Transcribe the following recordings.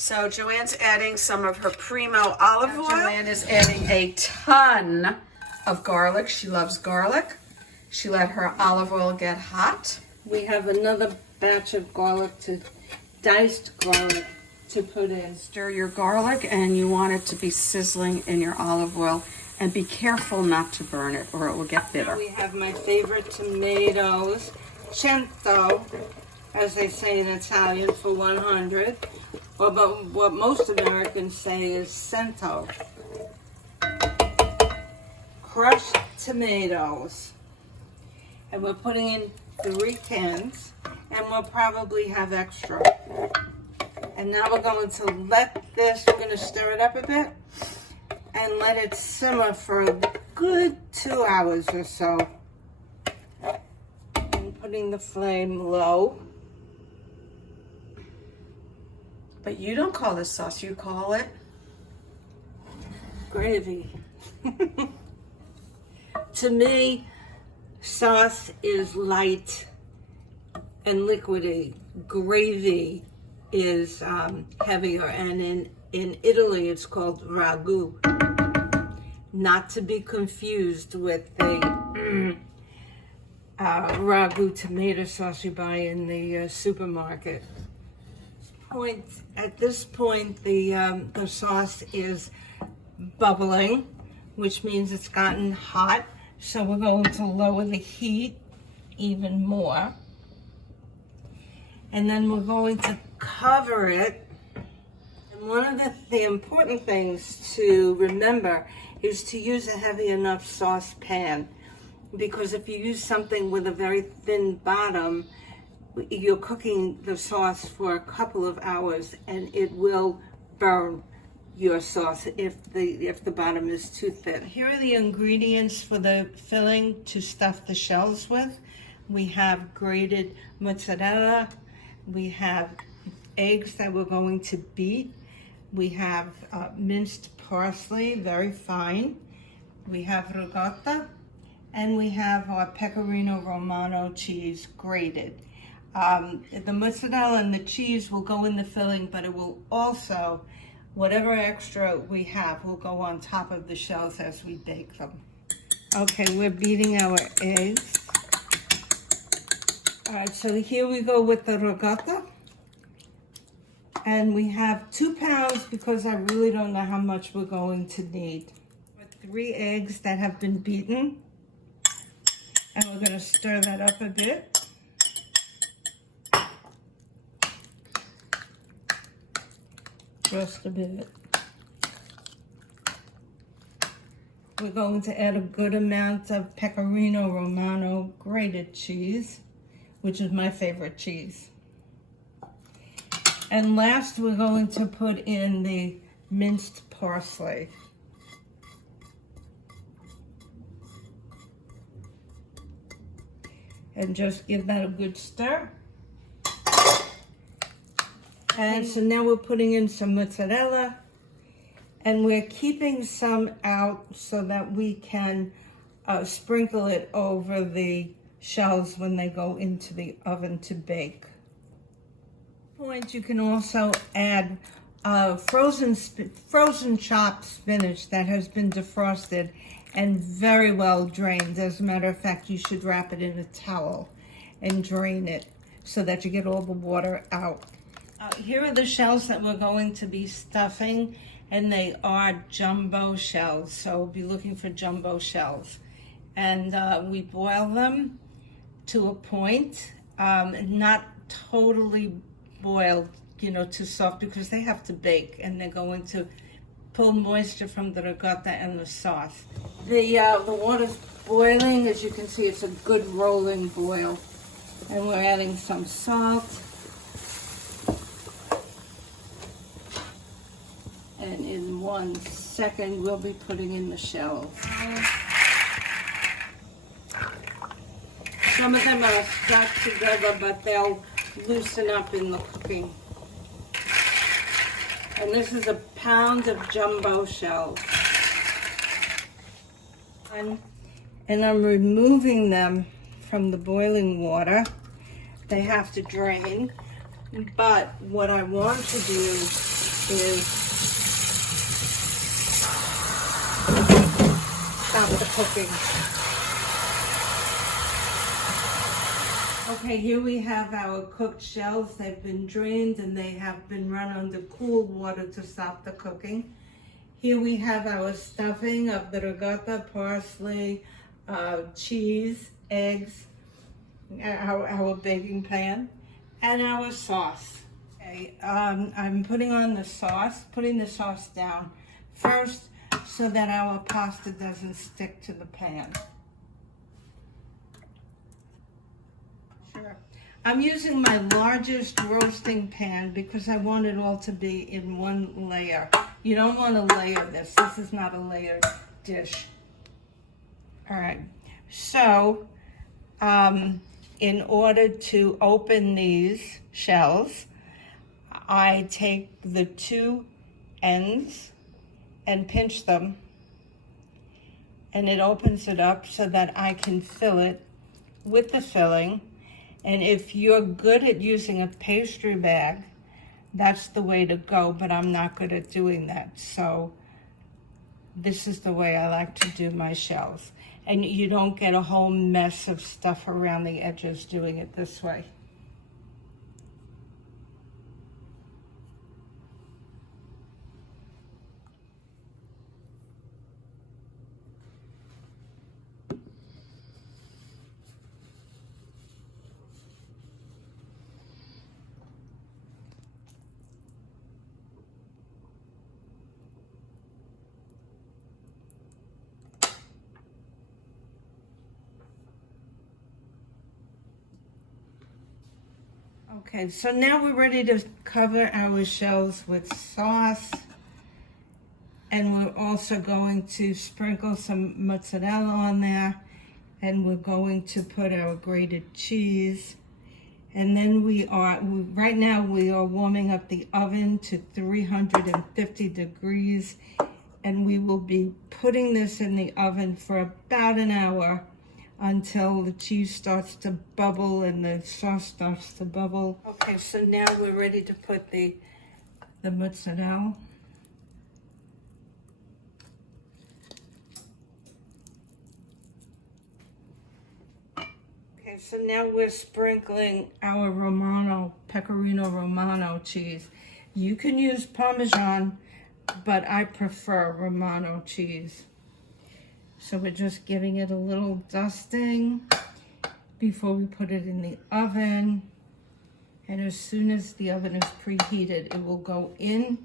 So Joanne's adding some of her Primo olive oil. Joanne is adding a ton of garlic. She loves garlic. She let her olive oil get hot. We have another batch of diced garlic to put in. Stir your garlic and you want it to be sizzling in your olive oil. And be careful not to burn it or it will get bitter. We have my favorite tomatoes, CENTO, as they say in Italian, for 100. But what most Americans say is CENTO. Crushed tomatoes. And we're putting in 3 cans, and we'll probably have extra. And now we're going to let this, we're going to stir it up a bit, and let it simmer for a good 2 hours or so. And putting the flame low. But you don't call this sauce, you call it? Gravy. To me, sauce is light and liquidy. Gravy is heavier, and in Italy it's called ragu. Not to be confused with the ragu tomato sauce you buy in the supermarket. At this point, the sauce is bubbling, which means it's gotten hot. So we're going to lower the heat even more. And then we're going to cover it. And one of the important things to remember is to use a heavy enough saucepan. Because if you use something with a very thin bottom, you're cooking the sauce for a couple of hours and it will burn your sauce if the bottom is too thin. Here are the ingredients for the filling to stuff the shells with. We have grated mozzarella. We have eggs that we're going to beat. We have minced parsley, very fine. We have ricotta, and we have our Pecorino Romano cheese grated. The mozzarella and the cheese will go in the filling, but it will also, whatever extra we have, will go on top of the shells as we bake them. Okay, we're beating our eggs. All right, so here we go with the ricotta. And we have 2 pounds because I really don't know how much we're going to need. With 3 eggs that have been beaten. And we're going to stir that up a bit. Just a bit. We're going to add a good amount of Pecorino Romano grated cheese, which is my favorite cheese. And last, we're going to put in the minced parsley. And just give that a good stir. And so now we're putting in some mozzarella, and we're keeping some out so that we can sprinkle it over the shells when they go into the oven to bake. You can also add frozen chopped spinach that has been defrosted and very well drained. As a matter of fact, you should wrap it in a towel and drain it so that you get all the water out. Here are the shells that we're going to be stuffing, and they are jumbo shells, so we'll be looking for jumbo shells. And we boil them to a point, not totally boiled, too soft, because they have to bake, and they're going to pull moisture from the ricotta and the sauce. The water's boiling. As you can see, it's a good rolling boil. And we're adding some salt. And in 1 second, we'll be putting in the shells. Some of them are stuck together, but they'll loosen up in the cooking. And this is 1 pound of jumbo shells. And I'm removing them from the boiling water. They have to drain. But what I want to do is stop the cooking. Okay, here we have our cooked shells. They've been drained and they have been run under cool water to stop the cooking. Here we have our stuffing of the ricotta, parsley, cheese, eggs, our baking pan, and our sauce. Okay, I'm putting the sauce down first so that our pasta doesn't stick to the pan. Sure. I'm using my largest roasting pan because I want it all to be in one layer. You don't want to layer this. This is not a layered dish. All right. So, in order to open these shells, I take the two ends and pinch them, and it opens it up so that I can fill it with the filling. And if you're good at using a pastry bag, that's the way to go, but I'm not good at doing that. So this is the way I like to do my shells. And you don't get a whole mess of stuff around the edges doing it this way. Okay, so now we're ready to cover our shells with sauce. And we're also going to sprinkle some mozzarella on there. And we're going to put our grated cheese. And then right now we are warming up the oven to 350 degrees. And we will be putting this in the oven for about an hour until the cheese starts to bubble and the sauce starts to bubble. Okay, so now we're ready to put the mozzarella. Okay, so now we're sprinkling our Pecorino Romano cheese. You can use Parmesan, but I prefer Romano cheese. So we're just giving it a little dusting before we put it in the oven. And as soon as the oven is preheated, it will go in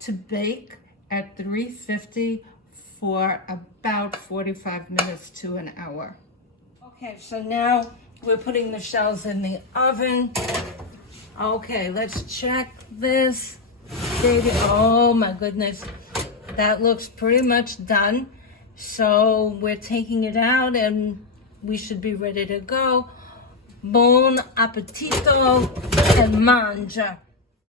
to bake at 350 for about 45 minutes to an hour. Okay, so now we're putting the shells in the oven. Okay, let's check this. Oh my goodness, that looks pretty much done. So we're taking it out and we should be ready to go. Buon appetito and mangia.